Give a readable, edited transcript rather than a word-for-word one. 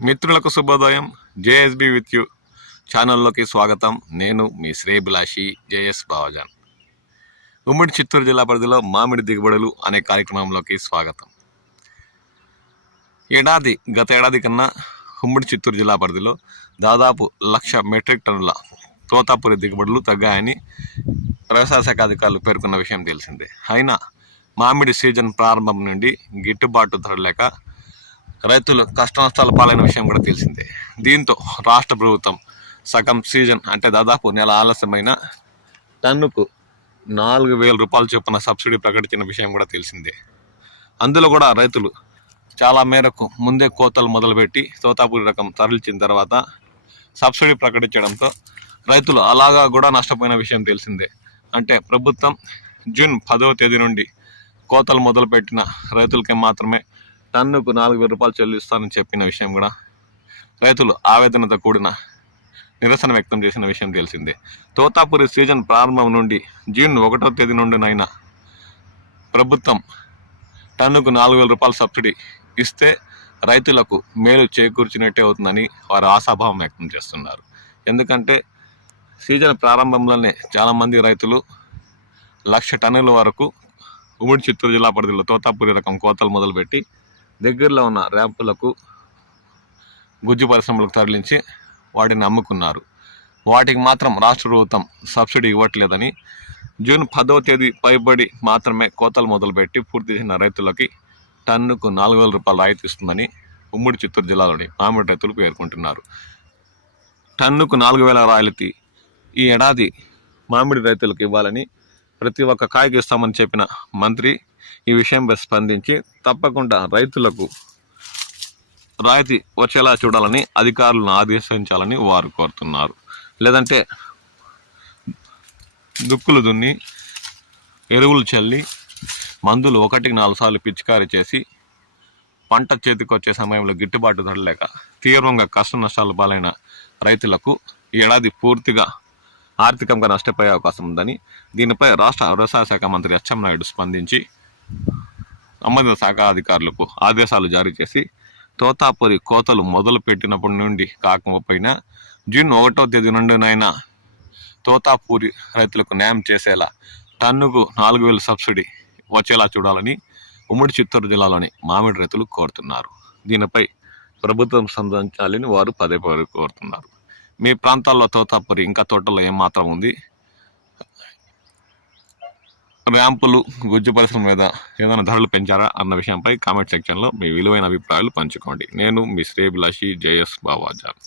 మిత్రులకు శుభోదయం. JSB with you ఛానల్లోకి స్వాగతం. నేను మీ శ్రేయభిలాషి జేఎస్ బావజాన్. ఉమ్మడి చిత్తూరు జిల్లా పరిధిలో మామిడి దిగుబడులు అనే కార్యక్రమంలోకి స్వాగతం. గత ఏడాది కన్నా ఉమ్మడి చిత్తూరు జిల్లా పరిధిలో దాదాపు 1,00,000 మెట్రిక్ టన్నుల తోతాపురి దిగుబడులు తగ్గాయని వ్యవసాయ శాఖ అధికారులు పేర్కొన్న విషయం తెలిసిందే. అయినా మామిడి సీజన్ ప్రారంభం నుండి గిట్టుబాటు ధర లేక రైతులు కష్టనష్టాలు పాలైన విషయం కూడా తెలిసిందే. దీంతో రాష్ట్ర ప్రభుత్వం సగం సీజన్ అంటే దాదాపు నెల ఆలస్యమైన టన్నుకు 4,000 రూపాయల చొప్పున సబ్సిడీ ప్రకటించిన విషయం కూడా తెలిసిందే. అందులో కూడా రైతులు చాలా మేరకు ముందే కోతలు మొదలుపెట్టి తోతాపూరి రకం తరలించిన తర్వాత సబ్సిడీ ప్రకటించడంతో రైతులు అలాగా కూడా నష్టపోయిన విషయం తెలిసిందే. అంటే ప్రభుత్వం జూన్ 10వ తేదీ నుండి కోతలు మొదలుపెట్టిన రైతులకి మాత్రమే టన్నుకు 4,000 రూపాయలు చెల్లిస్తానని చెప్పిన విషయం కూడా రైతులు ఆవేదనతో కూడిన నిరసన వ్యక్తం చేసిన విషయం తెలిసిందే. తోతాపురి సీజన్ ప్రారంభం నుండి జూన్ 1వ తేదీ నుండినైనా ప్రభుత్వం టన్నుకు 4,000 రూపాయల సబ్సిడీ ఇస్తే రైతులకు మేలు చేకూర్చినట్టే అవుతుందని వారు ఆశాభావం వ్యక్తం చేస్తున్నారు. ఎందుకంటే సీజన్ ప్రారంభంలోనే చాలామంది రైతులు 1,00,000 టన్నుల వరకు ఉమ్మడి చిత్తూరు జిల్లా పరిధిలో తోతాపురి రకం కోతలు మొదలుపెట్టి దగ్గరలో ఉన్న ర్యాంపులకు గుజ్జు పరిశ్రమలకు తరలించి వాటిని అమ్ముకున్నారు. వాటికి మాత్రం రాష్ట్ర ప్రభుత్వం సబ్సిడీ ఇవ్వట్లేదని జూన్ 10వ తేదీ పైబడి మాత్రమే కోతలు మొదలుపెట్టి పూర్తి చేసిన రైతులకి టన్నుకు 4,000 రూపాయలు రాయితీ ఇస్తుందని ఉమ్మడి చిత్తూరు జిల్లాలోని మామిడి రైతులు పేర్కొంటున్నారు. టన్నుకు 4,000 రాయితీ ఈ ఏడాది మామిడి రైతులకు ఇవ్వాలని ప్రతి ఒక్క కాయకి ఇస్తామని చెప్పిన మంత్రి ఈ విషయంపై స్పందించి తప్పకుండా రైతులకు రాయితీ వచ్చేలా చూడాలని అధికారులను ఆదేశించాలని వారు కోరుతున్నారు. లేదంటే దుక్కులు దున్ని ఎరువులు చల్లి మందులు 1కి 4 సార్లు పిచికారీ చేసి పంట చేతికి వచ్చే సమయంలో గిట్టుబాటు ధర లేక తీవ్రంగా కష్ట నష్టాలు పాలైన రైతులకు ఈ ఏడాది పూర్తిగా ఆర్థికంగా నష్టపోయే అవకాశం ఉందని దీనిపై రాష్ట్ర వ్యవసాయ శాఖ మంత్రి అచ్చెన్నాయుడు స్పందించి సంబంధిత శాఖ అధికారులకు ఆదేశాలు జారీ చేసి తోతాపురి కోతలు మొదలు పెట్టినప్పటి నుండి కాకపోయినా జూన్ 1వ తేదీ నుండినైనా తోతాపురి రైతులకు న్యాయం చేసేలా టన్నుకు 4,000 సబ్సిడీ వచ్చేలా చూడాలని ఉమ్మడి చిత్తూరు జిల్లాలోని మామిడి రైతులు కోరుతున్నారు. దీనిపై ప్రభుత్వం స్పందించాలని వారు పదే కోరుతున్నారు. మీ ప్రాంతాల్లో తోతాపురి ఇంకా తోటలో ఏమాత్రం ఉంది? ర్యాంపులు గుజ్జు పరిశ్రమ మీద ఏదైనా ధరలు పెంచారా అన్న విషయంపై కామెంట్ సెక్షన్లో మీ విలువైన అభిప్రాయాలు పంచుకోండి. నేను మీ శ్రేయభిలాషి జేఎస్ బావజాన్.